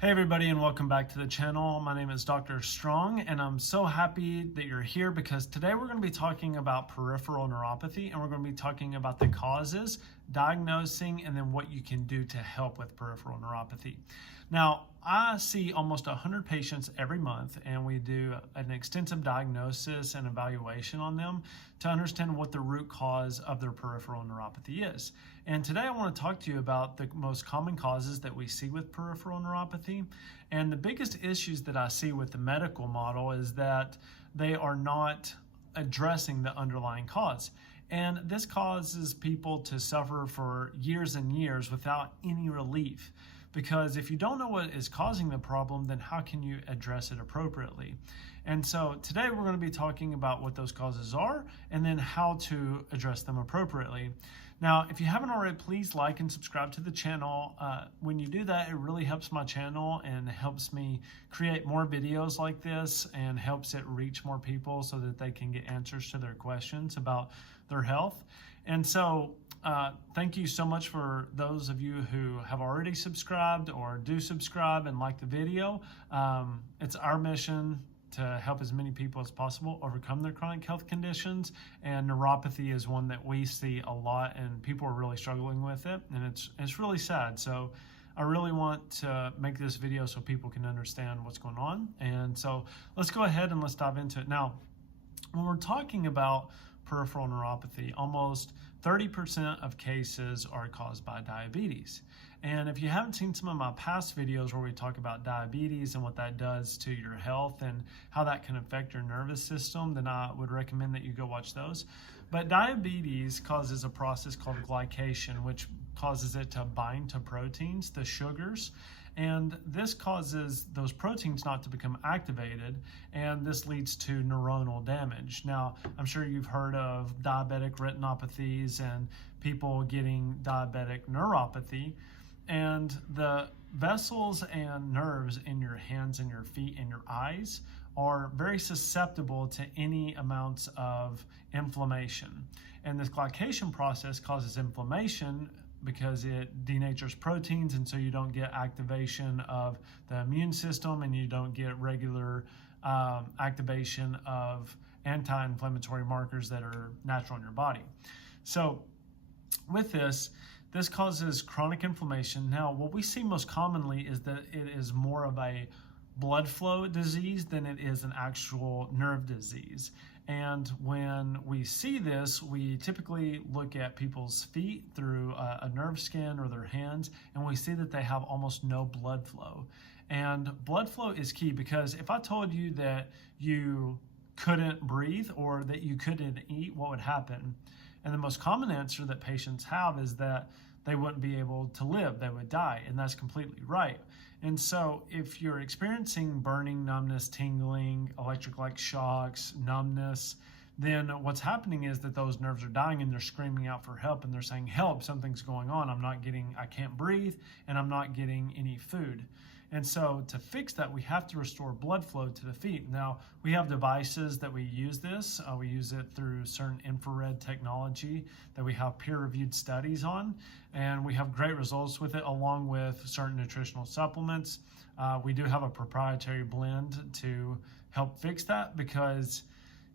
Hey everybody, and welcome back to the channel. My name is Dr. Strong, and I'm so happy that you're here because today we're going to be talking about peripheral neuropathy, and we're going to be talking about the causes, diagnosing, and then what you can do to help with peripheral neuropathy. Now, I see almost 100 patients every month, and we do an extensive diagnosis and evaluation on them to understand what the root cause of their peripheral neuropathy is. And today I want to talk to you about the most common causes that we see with peripheral neuropathy. And the biggest issues that I see with the medical model is that they are not addressing the underlying cause. And this causes people to suffer for years and years without any relief. Because if you don't know what is causing the problem, then how can you address it appropriately? And so today we're going to be talking about what those causes are and then how to address them appropriately. Now, if you haven't already, please like and subscribe to the channel. When you do that, it really helps my channel and helps me create more videos like this and helps it reach more people so that they can get answers to their questions about their health. And so thank you so much for those of you who have already subscribed or do subscribe and like the video. It's our mission to help as many people as possible overcome their chronic health conditions, and neuropathy is one that we see a lot and people are really struggling with it, and it's really sad. So I really want to make this video so people can understand what's going on, and so let's go ahead and let's dive into it. Now, when we're talking about peripheral neuropathy, almost 30% of cases are caused by diabetes. And if you haven't seen some of my past videos where we talk about diabetes and what that does to your health and how that can affect your nervous system, then I would recommend that you go watch those. But diabetes causes a process called glycation, which causes it to bind to proteins, the sugars, and this causes those proteins not to become activated, and this leads to neuronal damage. Now, I'm sure you've heard of diabetic retinopathies and people getting diabetic neuropathy, and the vessels and nerves in your hands and your feet and your eyes are very susceptible to any amounts of inflammation. And this glycation process causes inflammation because it denatures proteins, and so you don't get activation of the immune system and you don't get regular activation of anti-inflammatory markers that are natural in your body. So with this causes chronic inflammation. Now, what we see most commonly is that it is more of a blood flow disease than it is an actual nerve disease. And when we see this, we typically look at people's feet through a nerve scan or their hands, and we see that they have almost no blood flow. And blood flow is key, because if I told you that you couldn't breathe or that you couldn't eat, what would happen? And the most common answer that patients have is that they wouldn't be able to live, they would die, and that's completely right. And so if you're experiencing burning, numbness, tingling, electric-like shocks, numbness, then what's happening is that those nerves are dying and they're screaming out for help, and they're saying, help, something's going on, I can't breathe, and I'm not getting any food. And so to fix that, we have to restore blood flow to the feet. Now, we have devices that we use this. We use it through certain infrared technology that we have peer-reviewed studies on, and we have great results with it, along with certain nutritional supplements. We do have a proprietary blend to help fix that, because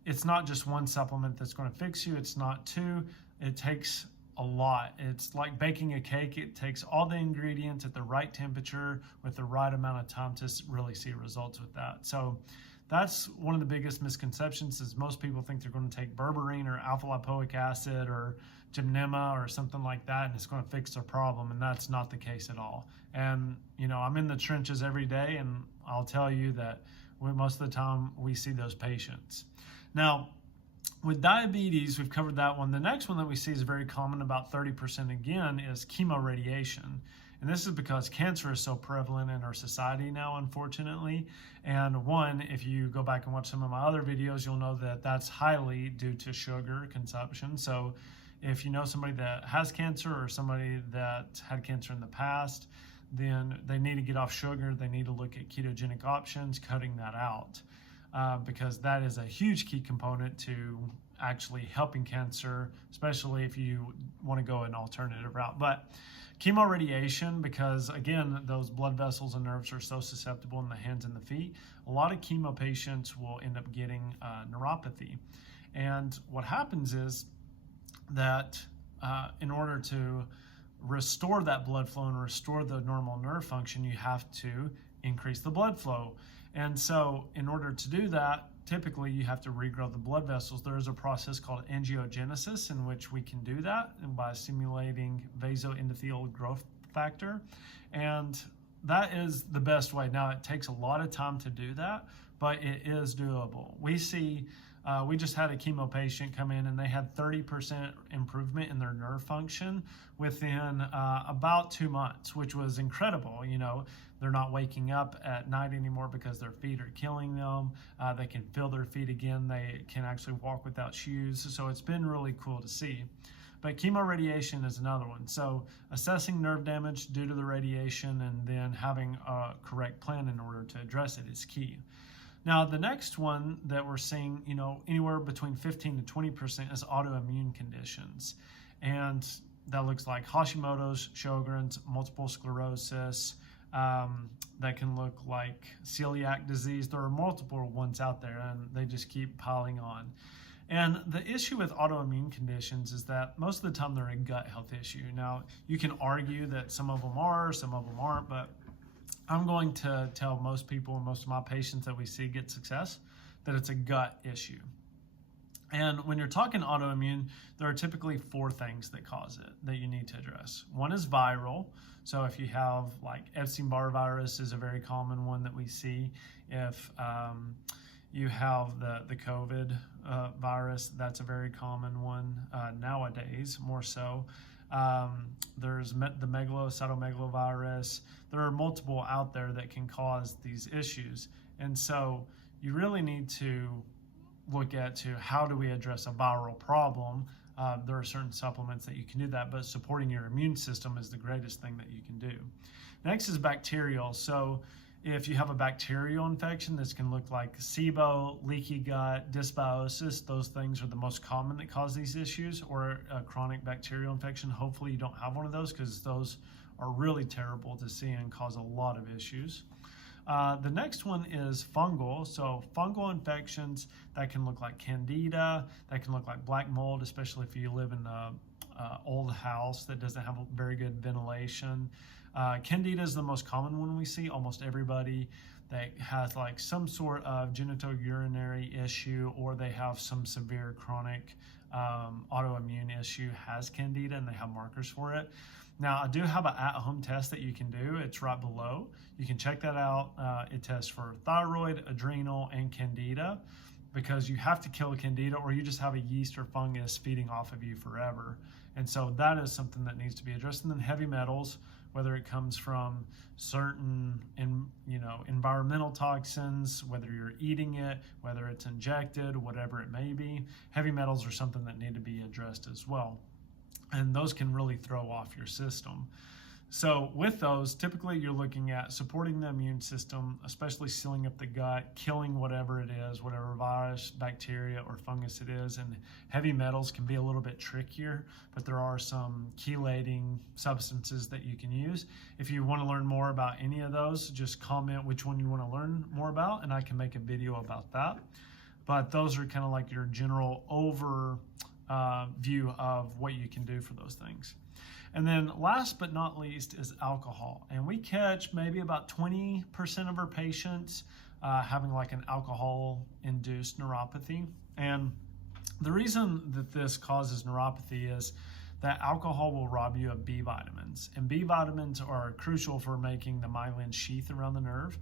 it's not just one supplement that's going to fix you. It's not two. It takes a lot. It's like baking a cake. It takes all the ingredients at the right temperature with the right amount of time to really see results with that. So that's one of the biggest misconceptions, is most people think they're going to take berberine or alpha lipoic acid or gymnema or something like that, and it's going to fix their problem, and that's not the case at all. And you know, I'm in the trenches every day, and I'll tell you that most of the time we see those patients. Now, with diabetes, we've covered that one. The next one that we see is very common, about 30% again, is chemoradiation. And this is because cancer is so prevalent in our society now, unfortunately. And one, if you go back and watch some of my other videos, you'll know that that's highly due to sugar consumption. So if you know somebody that has cancer or somebody that had cancer in the past, then they need to get off sugar. They need to look at ketogenic options, cutting that out. Because that is a huge key component to actually helping cancer, especially if you want to go an alternative route. But Chemoradiation, because again, those blood vessels and nerves are so susceptible in the hands and the feet, a lot of chemo patients will end up getting neuropathy. And what happens is that in order to restore that blood flow and restore the normal nerve function, you have to increase the blood flow. And so in order to do that, typically you have to regrow the blood vessels. There is a process called angiogenesis in which we can do that by stimulating vasoendothelial growth factor. And that is the best way. Now, it takes a lot of time to do that, but it is doable. We just had a chemo patient come in and they had 30% improvement in their nerve function within about 2 months, which was incredible. You know, they're not waking up at night anymore because their feet are killing them. They can feel their feet again. They can actually walk without shoes. So it's been really cool to see. But chemoradiation is another one. So assessing nerve damage due to the radiation and then having a correct plan in order to address it is key. Now, the next one that we're seeing, you know, anywhere between 15 to 20% is autoimmune conditions. And that looks like Hashimoto's, Sjogren's, multiple sclerosis. That can look like celiac disease. There are multiple ones out there and they just keep piling on. And the issue with autoimmune conditions is that most of the time they're a gut health issue. Now, you can argue that some of them are, some of them aren't, but I'm going to tell most people and most of my patients that we see get success that it's a gut issue. And when you're talking autoimmune, there are typically 4 things that cause it that you need to address. One is viral. So if you have like Epstein-Barr virus is a very common one that we see. If you have the COVID virus, that's a very common one nowadays, more so. There's the cytomegalovirus. There are multiple out there that can cause these issues. And so you really need to look at how do we address a viral problem. There are certain supplements that you can do that, but supporting your immune system is the greatest thing that you can do. Next is bacterial. So if you have a bacterial infection, this can look like SIBO, leaky gut, dysbiosis. Those things are the most common that cause these issues, or a chronic bacterial infection. Hopefully you don't have one of those because those are really terrible to see and cause a lot of issues. The next one is fungal. So fungal infections, that can look like candida, that can look like black mold, especially if you live in an old house that doesn't have very good ventilation. Candida is the most common one we see. Almost everybody that has like some sort of genitourinary issue or they have some severe chronic autoimmune issue has candida and they have markers for it. Now, I do have an at-home test that you can do. It's right below. You can check that out. It tests for thyroid, adrenal, and candida because you have to kill a candida or you just have a yeast or fungus feeding off of you forever. And so that is something that needs to be addressed. And then heavy metals, whether it comes from certain environmental toxins, whether you're eating it, whether it's injected, whatever it may be, heavy metals are something that need to be addressed as well. And those can really throw off your system. So with those, typically you're looking at supporting the immune system, especially sealing up the gut, killing whatever it is, whatever virus, bacteria, or fungus it is. And heavy metals can be a little bit trickier, but there are some chelating substances that you can use. If you want to learn more about any of those, just comment which one you want to learn more about, and I can make a video about that. But those are kind of like your general view of what you can do for those things. And then last but not least is alcohol. And we catch maybe about 20% of our patients having like an alcohol-induced neuropathy. And the reason that this causes neuropathy is that alcohol will rob you of B vitamins. And B vitamins are crucial for making the myelin sheath around the nerve.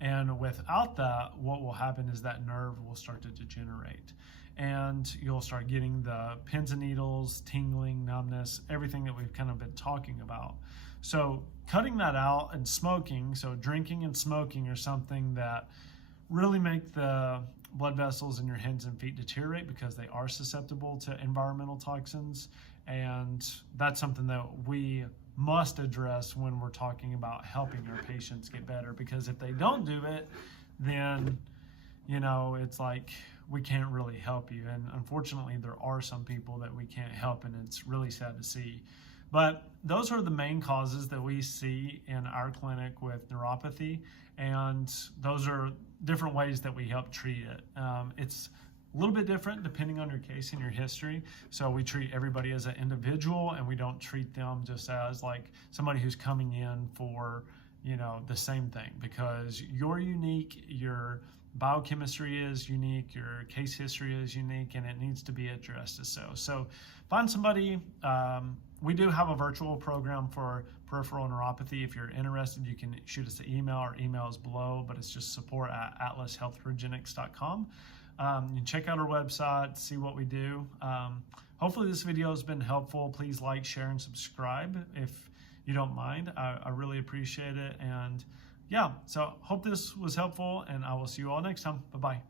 And without that, what will happen is that nerve will start to degenerate. And you'll start getting the pins and needles, tingling, numbness, everything that we've kind of been talking about. So cutting that out and smoking, so drinking and smoking are something that really make the blood vessels in your hands and feet deteriorate because they are susceptible to environmental toxins. And that's something that we must address when we're talking about helping our patients get better, because if they don't do it, then, it's like, we can't really help you. And unfortunately, there are some people that we can't help, and it's really sad to see. But those are the main causes that we see in our clinic with neuropathy, and those are different ways that we help treat it. It's a little bit different depending on your case and your history. So we treat everybody as an individual, and we don't treat them just as like somebody who's coming in for, you know, the same thing, because you're unique, your biochemistry is unique, your case history is unique, and it needs to be addressed as so. So find somebody. We do have a virtual program for peripheral neuropathy. If you're interested, you can shoot us an email. Our email is below, but it's just support@atlashealthregenics.com. You can check out our website, see what we do. Hopefully this video has been helpful. Please like, share, and subscribe if you don't mind. I really appreciate it. And yeah, so hope this was helpful, and I will see you all next time. Bye-bye.